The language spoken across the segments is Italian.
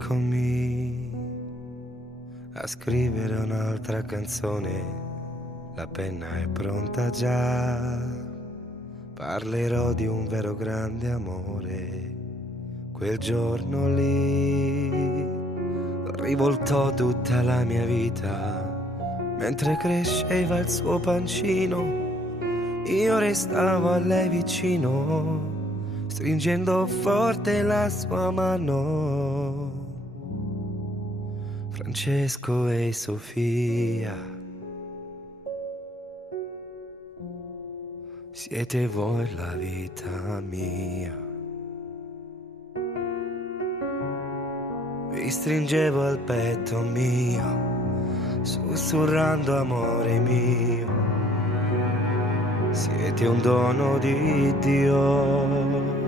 Eccomi a scrivere un'altra canzone, la penna è pronta già. Parlerò di un vero grande amore, quel giorno lì rivoltò tutta la mia vita. Mentre cresceva il suo pancino, io restavo a lei vicino, stringendo forte la sua mano. Francesco e Sofia, siete voi la vita mia. Vi stringevo al petto mio, sussurrando amore mio. Siete un dono di Dio.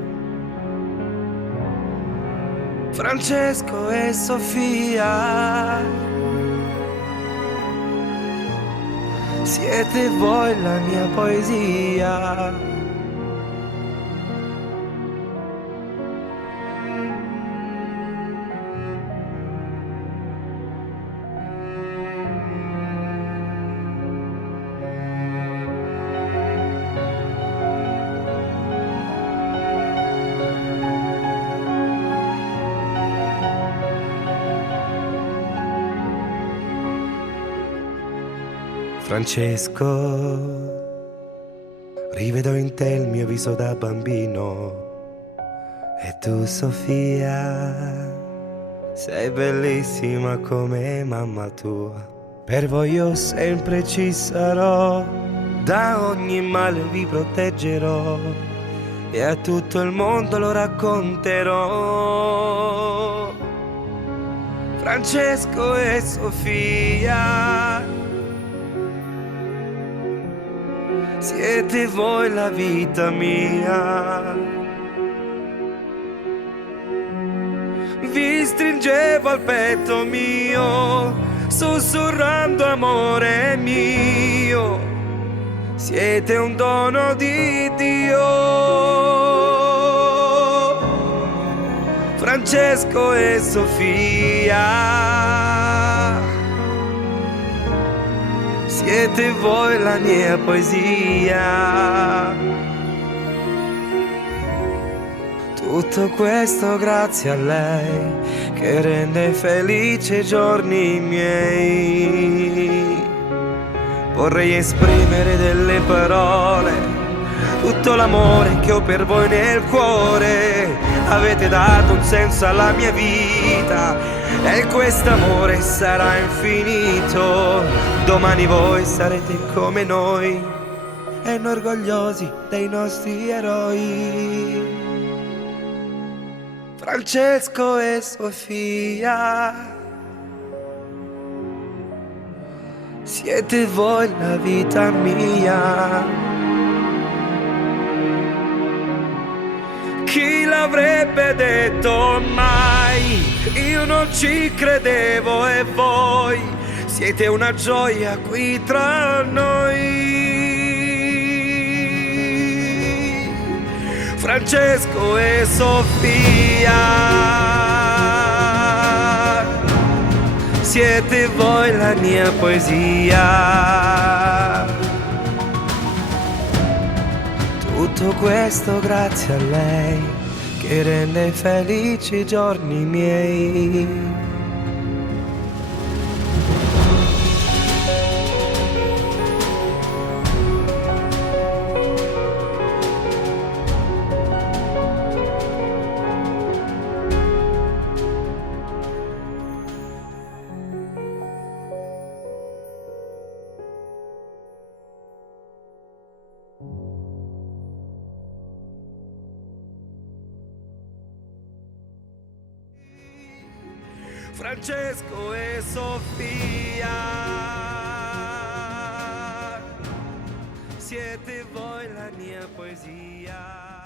Francesco e Sofia, siete voi la mia poesia. Francesco, rivedo in te il mio viso da bambino. E tu, Sofia, sei bellissima come mamma tua. Per voi io sempre ci sarò, da ogni male vi proteggerò e a tutto il mondo lo racconterò. Francesco e Sofia, siete voi la vita mia. Vi stringevo al petto mio, sussurrando amore mio. Siete un dono di Dio. Francesco e Sofia, siete voi la mia poesia. Tutto questo grazie a lei, che rende felici i giorni miei. Vorrei esprimere delle parole, tutto l'amore che ho per voi nel cuore. Avete dato un senso alla mia vita e quest'amore sarà infinito. Domani voi sarete come noi e noi orgogliosi dei nostri eroi. Francesco e Sofia, siete voi la vita mia. Chi l'avrebbe detto mai? Io non ci credevo e voi siete una gioia qui tra noi. Francesco e Sofia, siete voi la mia poesia. Tutto questo grazie a lei, che rende felici i giorni miei. Francesco e Sofia, siete voi la mia poesia.